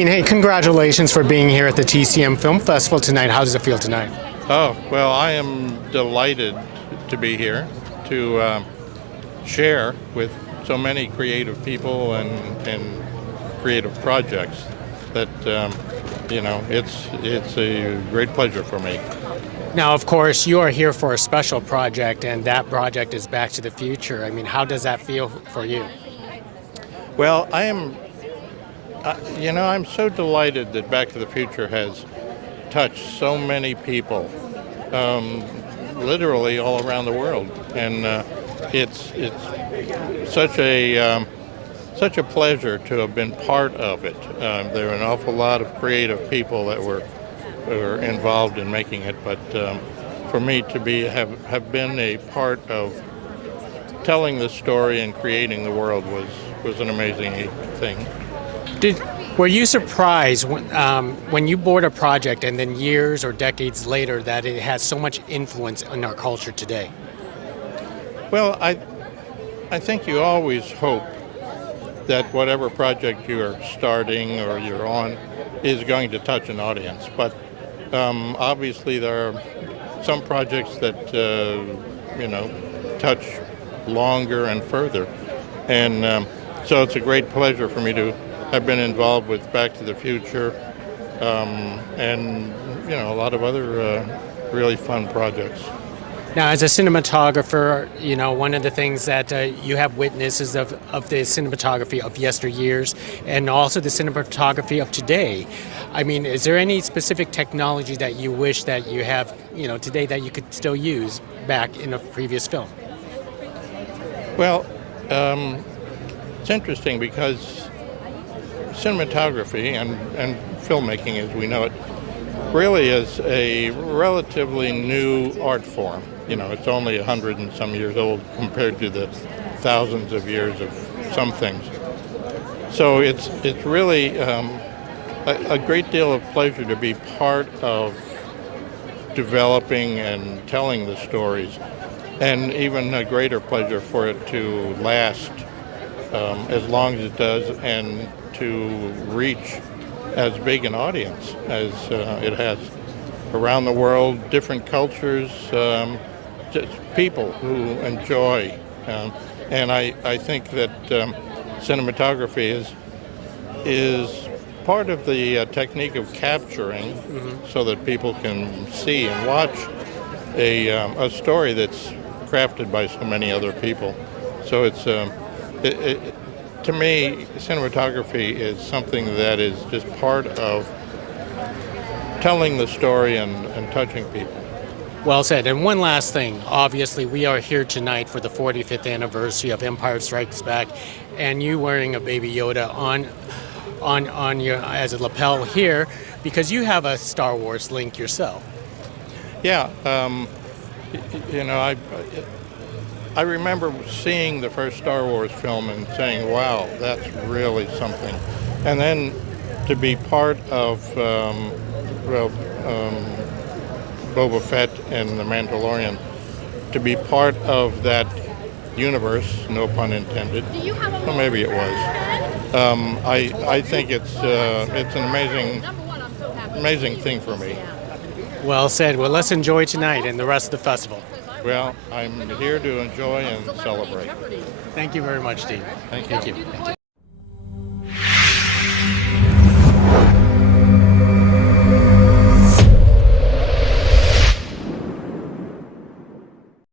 Dean, hey, congratulations for being here at the TCM Film Festival tonight. How does it feel tonight? Oh, well, I am delighted to be here to share with so many creative people and creative projects that, it's a great pleasure for me. Now, of course, you are here for a special project, and that project is Back to the Future. I mean, how does that feel for you? Well, I'm so delighted that Back to the Future has touched so many people, literally all around the world, and it's such a pleasure to have been part of it. There are an awful lot of creative people that were involved in making it, but for me to have been a part of telling the story and creating the world was an amazing thing. Were you surprised when you board a project and then years or decades later that it has so much influence on our culture today? Well, I think you always hope that whatever project you're starting or you're on is going to touch an audience. But obviously there are some projects that, touch longer and further. And so it's a great pleasure for me to have been involved with Back to the Future and, a lot of other really fun projects. Now, as a cinematographer, one of the things that you have witnessed is of the cinematography of yesteryears and also the cinematography of today. I mean, is there any specific technology that you wish that you have, today that you could still use back in a previous film? Well, it's interesting because cinematography and filmmaking as we know it really is a relatively new art form. It's only 100 and some years old compared to the thousands of years of some things. So it's really a great deal of pleasure to be part of developing and telling the stories, and even a greater pleasure for it to last as long as it does and to reach as big an audience as it has around the world, different cultures, just people who enjoy. And I think that cinematography is part of the technique of capturing so that people can see and watch a story that's crafted by so many other people. So it's to me, cinematography is something that is just part of telling the story and touching people. Well said. And one last thing. Obviously, we are here tonight for the 45th anniversary of Empire Strikes Back, and you wearing a Baby Yoda on your as a lapel here because you have a Star Wars link yourself. Yeah, I remember seeing the first Star Wars film and saying, wow, that's really something. And then to be part of Boba Fett and The Mandalorian, to be part of that universe, no pun intended, well, maybe it was. I think it's an amazing thing for me. Well said. Well, let's enjoy tonight and the rest of the festival. Well, I'm here to enjoy and celebrate. Thank you very much, Dean. Thank you.